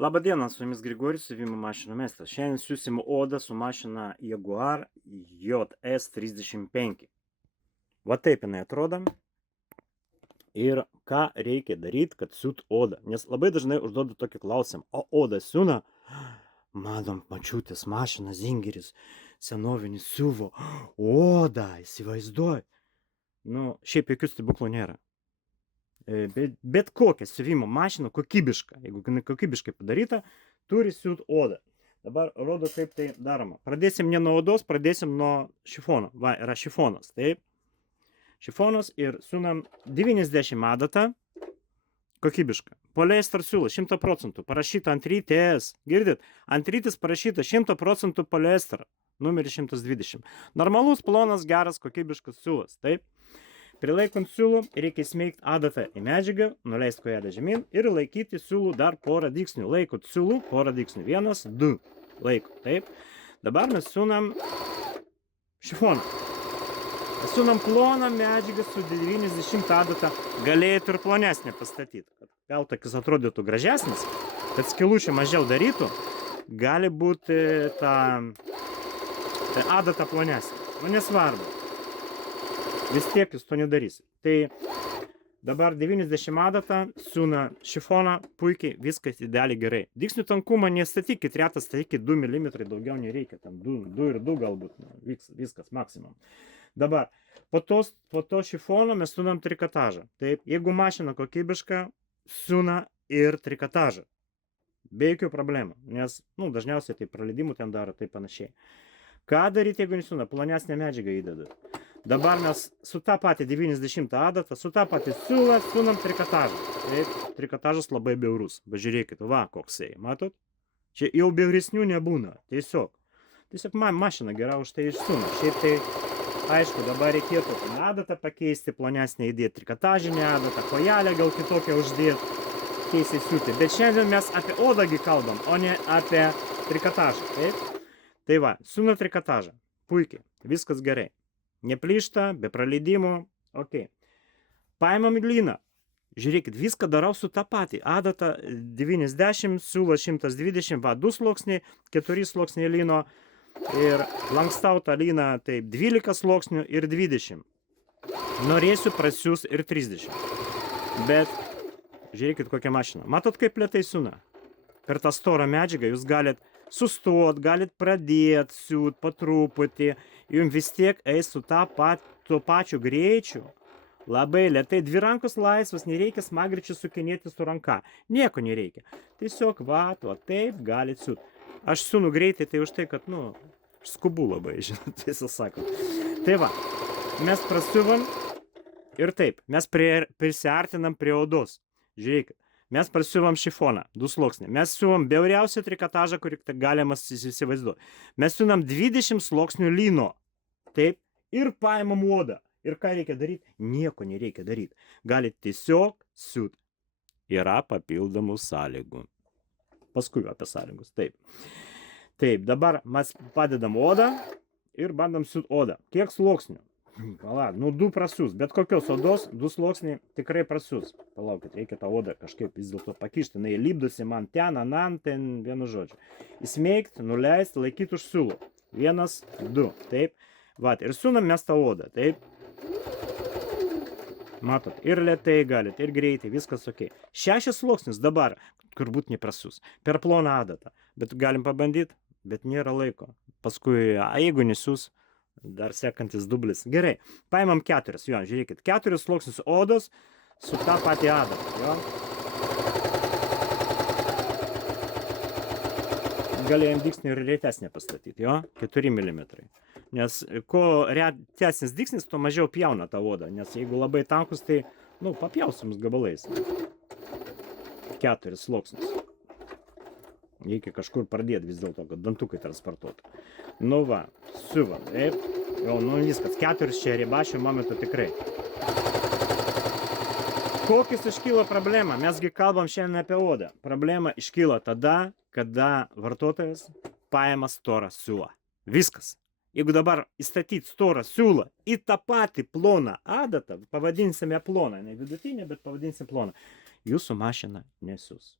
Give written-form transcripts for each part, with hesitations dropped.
Labą dieną, su jumis Grigorijus, siuvimo mašinų meistras. Šiandien siūsim odą su mašina Jaguar JS35. Va taip jinai atrodo. Ir ką reikia daryti, kad siūt odą. Nes labai dažnai užduodu tokį klausimą. O odą siūna? Mano mačiutės mašina Zingeris senovinis siuvo. Odą, įsivaizduoju. Nu, šiaip jokių stebuklų nėra. Bet kokia siuvimo mašina kokybiška, jeigu kokybiškai padaryta, turi siūt odą. Dabar rodo, kaip tai daroma. Pradėsim ne nuo odos, pradėsim nuo šifono. Va, yra šifonas, taip. Šifonas ir siūnam 90 adatą, kokybiška. Poliester siūlas 100%, parašyta ant rytės. Girdit? Ant rytis parašyta 100% poliester, numeris 120. Normalus, plonas, geras, kokybiškas siūlas, taip. Prilaikant siūlų, reikia smeigti adatą į medžiagą, nuleisti kojelę žemyn ir laikyti siūlų dar porą dygsnių. Laikot siūlų, porą dygsnių. 1, 2. Laiko. Taip. Dabar mes siūnam šifoną. Siūnam ploną medžiagą su 90 adatą. Galėtų ir plonesnę pastatyti. Kad peltakis atrodytų gražesnis, kad skilučių mažiau darytų, gali būti ta adata plonesnė. O nesvarbu. Vis tiek jūs to nedarysit. Tai dabar 90 adatą, siūna šifoną, puikiai, viskas idealiai gerai. Dygsnių tankumą nestatykit, retas statykit 2 mm, daugiau nereikia, tam 2 ir 2 galbūt, viskas maksimum. Dabar, po to šifono mes siūnam trikotažą. Taip, jeigu mašina kokybiška, siūna ir trikotažą. Be jokių problemų, nes, dažniausiai tai praleidimų ten daro, tai panašiai. Ką daryti, jeigu nesiūna? Plonesnę medžiagą įdedat. Dabar mes su tą patį 90 adatą, su tą patį siūlą siūnam trikotažą. Taip, trikotažas labai bjaurus. Pažiūrėkit, va koksai, matot? Čia jau bjauresnių nebūna, tiesiog. Tiesiog mašina gera už tai išsiūna. Šiaip tai, aišku, dabar reikėtų adatą pakeisti, plonesnę įdėti trikotažinę adatą, kojelę gal kitokią uždėti, keisiai siūti. Bet šiandien mes apie odagį kalbam, o ne apie trikotažą, taip? Tai va, siūna trikotažą. Puikiai, viskas gerai. Neplyšta, be praleidimų, ok. Paimam lyną. Žiūrėkit, viską darau su tą patį. Adata 90, siūlas 120, va, 2 sluoksniai, 4 sluoksniai lyno. Ir lankstau tą lyną, taip, 12 sluoksnių ir 20. Norėsiu prasiūs ir 30. Bet, žiūrėkit, kokią mašiną. Matot, kaip lėtai siūna? Per tą storą medžiagą jūs galit sustot, galit pradėti siūt po truputį, jums vis tiek eis su tuo pačiu greičiu. Labai lėtai, 2 rankos laisvas, nereikia smagričių sukinėti su ranka. Nieko nereikia. Tiesiog, va, taip galit siūt. Aš siūnu greitai, tai už tai, kad, skubu labai, žinot, tiesą sakant. Tai va, mes prasiuvam ir taip, mes prisiartinam prie odos. Žiūrėkit. Mes prasiuvam šifoną, 2 sluoksniai. Mes siuvam bjauriausią trikotažą, kurį galima įsivaizduoti. Mes siūnam 20 sluoksnių lyno. Taip. Ir paimam odą. Ir ką reikia daryti? Nieko nereikia daryti. Galite tiesiog siūt. Yra papildomų sąlygų. Paskui apie sąlygus. Taip. Taip, dabar mes padedam odą ir bandom siūt odą. Kiek sluoksnių? Pala, 2 prasiūs, bet kokios odos 2 sluoksniai tikrai prasiūs. Palaukit, reikia tą odą kažkaip vis dėlto pakišti. Jinai lipdosi man ten, ten, vienu žodžiu. Įsmeigti, nuleisti, laikyti už siūlų. 1, 2, taip. Vat, ir siūnam mes tą odą, taip. Matot, ir lėtai galit, ir greitai, viskas ok. 6 sluoksnis dabar, turbūt neprasiūs. Per ploną adatą. Bet galim pabandyti, bet nėra laiko. Paskui, jeigu nesiūs, dar sekantis dublis. Gerai, paimam 4, jo, žiūrėkit, 4 sluoksnius odos su tą patį adatą, jo. Galėjom dygsnį ir retesnę pastatyti, jo, 4 mm. Nes kuo retesnis dygsnis, tuo mažiau pjauna tą odą, nes jeigu labai tankus, tai, papjausim gabalais. 4 sluoksnius. Reikia kažkur pradėti vis dėlto, kad dantukai transportuotų. Va, siuvam, taip. Jau, viskas, 4 čia riba šiuo momentu tikrai. Kokias iškyla problema? Mesgi kalbam šiandien apie odą. Problema iškyla tada, kada vartotojas paima storą siūlą. Viskas. Jeigu dabar įstatyti storą siūlą į tą patį ploną adatą, pavadinsime ploną, ne vidutinę, bet pavadinsim ploną, jūsų mašina nesiūs.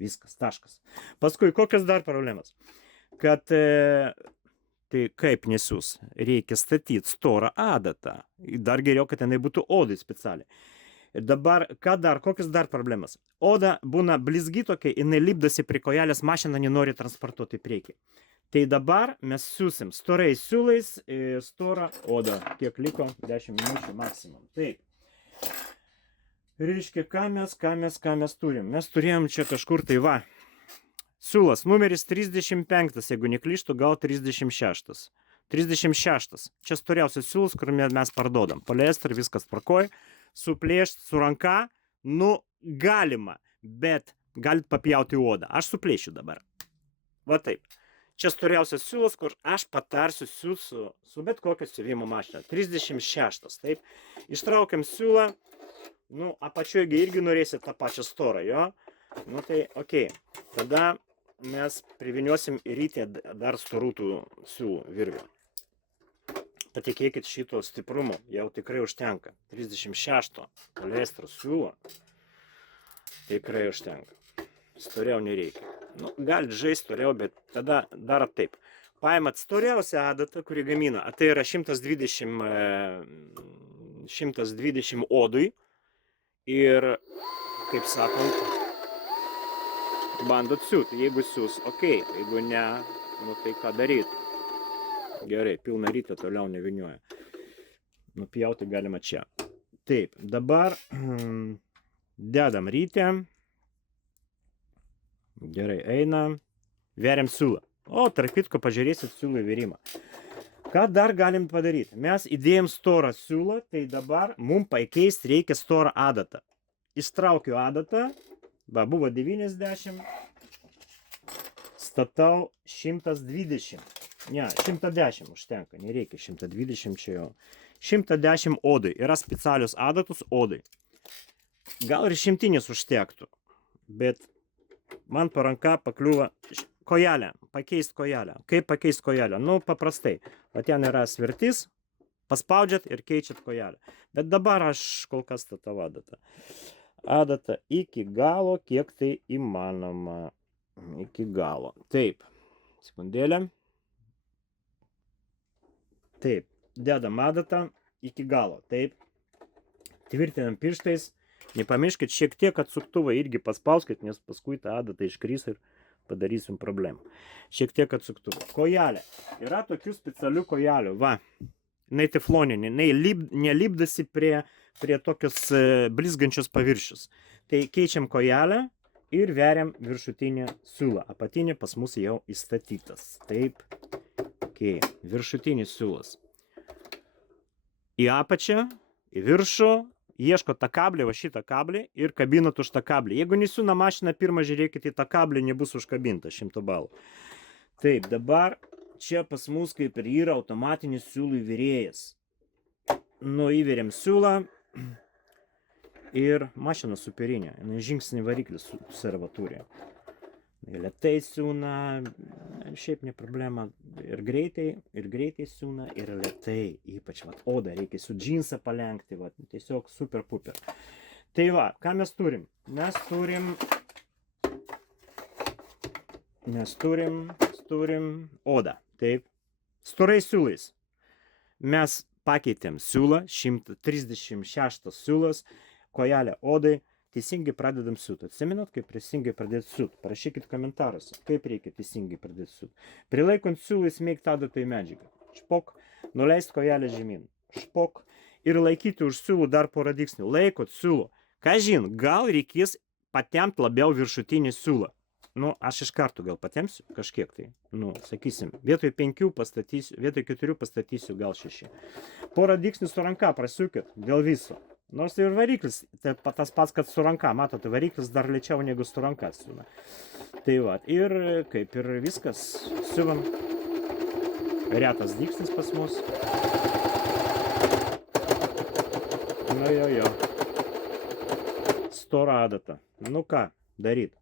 Viskas, taškas. Paskui, kokios dar problemas? Kad tai kaip nesiūs? Reikia statyti storą adatą. Dar geriau, kad jinai būtų odai specialiai. Ir dabar, kokios dar problemas? Oda būna blizgi tokia, jinai lipdosi prie kojelės, mašina nenori transportuoti į priekį. Tai dabar mes siūsim storais siūlais storą odą. Kiek liko? 10 minučių maksimum. Taip. Reiškia, ką mes turim? Mes turėjom čia kažkur tai va. Siūlas numeris 35, jeigu neklyštų, gal 36. 36. Čia storiausias siūlas, kur mes parduodam. Poliester, viskas tvarkoj. Suplėšt su ranka, nu, galima, bet galit papjauti odą. Aš suplėšiu dabar. Va taip. Čia storiausias siūlas, kur aš patarsiu siūt su bet kokia siuvimo mašina. 36, taip. Ištraukiam siūlą. Nu, apačioje irgi norėsit tą pačią storą, jo? Nu, tai, okei. Tada mes priviniosim į rytę dar storų siūlų virvių. Patikėkit šito stiprumo, jau tikrai užtenka. 36 poliestro siūlo tikrai užtenka. Storiau nereikia. Nu, galit žaisti storiau, bet tada dar taip. Paimat storiausią adatą, kurį gamina. Tai yra 120 odui. Ir, kaip sakant, bandot siūt. Jeigu siūs, okei. Jeigu ne, nu tai ką daryti? Gerai, pilną rytę toliau nevinioja. Nupjauti galima čia. Taip, dabar dedam rytę. Gerai, eina. Veriam siūlą. O, tarp kitko, pažiūrėsit siūlų įvirimą. Ką dar galim padaryti? Mes įdėjom storą siūlą, tai dabar mums pakeisti reikia storą adatą. Ištraukiu adatą. Va, buvo 90. Statau 120. Ne, 110 užtenka, nereikia 120 čia jau. 110 odai, yra specialios adatos odai. Gal ir 100 užtektų, bet man po ranka pakliūva kojelę, pakeisti kojelę. Kaip pakeisti kojelę? Nu, paprastai. O ten yra svirtis, paspaudžiat ir keičiat kojelę. Bet dabar aš kol kas statau adatą. Adatą iki galo, kiek tai įmanoma. Iki galo. Taip, sekundėlę. Taip, dedam adatą iki galo, taip, tvirtinam pirštais, nepamirškit šiek tiek atsuktuvą irgi paspauskit, nes paskui tą adatą iškrys ir padarysim problemą. Šiek tiek atsuktuvą. Kojelė. Yra tokių specialių kojelių, va, jinai tefloninė, nelipdasi prie tokios blizgančios paviršius. Tai keičiam kojelę ir veriam viršutinę siūlą. Apatinė pas mus jau įstatytas, taip. Viršutinis siūlas. Į apačią, į viršų, ieško tą kablį, va šitą kablį ir kabinat už tą kablį. Jeigu nesiūna mašina, pirmą žiūrėkit į tą kablį, nebus užkabinta 100 balų. Taip, dabar čia pas mus kaip ir yra automatinis siūlų įvirėjas. Nu, įviriam siūlą ir mašina superinė. Žingsnį variklis servatūrė. Lėtai siūna, šiaip ne problema, ir greitai siūna, ir lėtai, ypač vat, odą reikia su džinsą palenkti, vat, tiesiog super puper. Tai va, ką mes turim? Mes turim odą, taip, storais siūlais. Mes pakeitėm siūlą, 136 siūlas, kojelę odai. Teisingai pradedam siūt. Atsimenat, kaip teisingai pradėti siūt? Parašykit komentaruose, kaip reikia teisingai pradėti siūt. Prilaikant siūlą įsmeigt adatą į medžiagą. Špok, nuleist kojelę žemyn. Špok ir laikyti už siūlų dar porą dygsnių. Laikot siūlų. Ką žin, gal reikės patempt labiau viršutinį siūlą. Nu, aš iš karto gal patemsiu kažkiek tai. Nu, sakysim, vietoj 5 pastatysiu, vietoj 4 pastatysiu gal 6. Porą dygsnių su ranka prasiukit dėl viso. Nors ir variklis, tas pats, kad su ranka, matote, variklis dar lėčiau negu su ranka siūna. Tai va, ir kaip ir viskas, siuvam. Retas dygsnis pas mus. Nu jo. Stora adata. Nu ką daryt?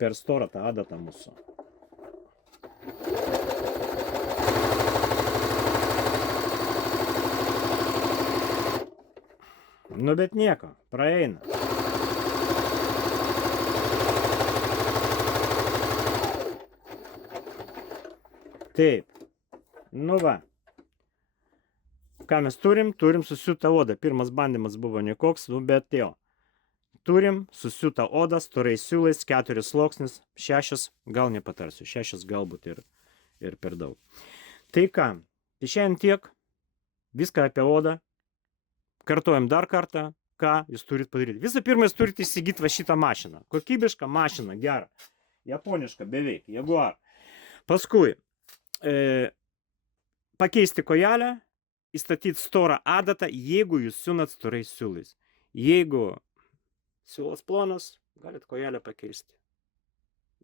Per storą tą adatą mūsų. Nu bet nieko, praeina. Taip. Nu va. Ką mes turim? Turim susiūtą odą. Pirmas bandymas buvo nekoks, bet jo. Turim susiūtą odą, storais siūlais, 4 sluoksnis, 6, gal nepatarsiu, 6 galbūt ir per daug. Tai ką, tai šiandien tiek, viską apie odą. Kartuojam dar kartą, ką jūs turit padaryti. Visų pirma, jūs turite įsigyti va šitą mašiną. Kokybišką mašiną, gerą. Japonišką beveik, Jaguar. Paskui pakeisti kojelę, įstatyti storą adatą, jeigu jūs siūnat storais siūlais. Jeigu siūlas plonas, galit kojelę pakeisti.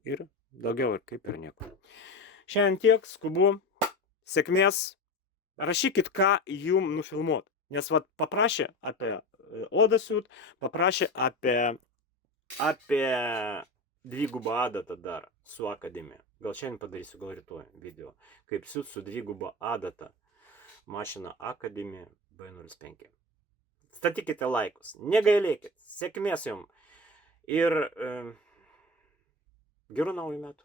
Ir daugiau ir kaip ir nieko. Šiandien tiek, skubu, sėkmės, rašykit, ką jum nufilmuot. Nes vat paprašė apie odą siūt, paprašė apie dvigubą adatą dar su akademija. Gal šiandien padarysiu, gal rytoj video. Kaip siūt su dvigubą adatą. Mašina akademija B05. Statykite laikus, negailėkit, sėkmės jums ir gerų naujų metų.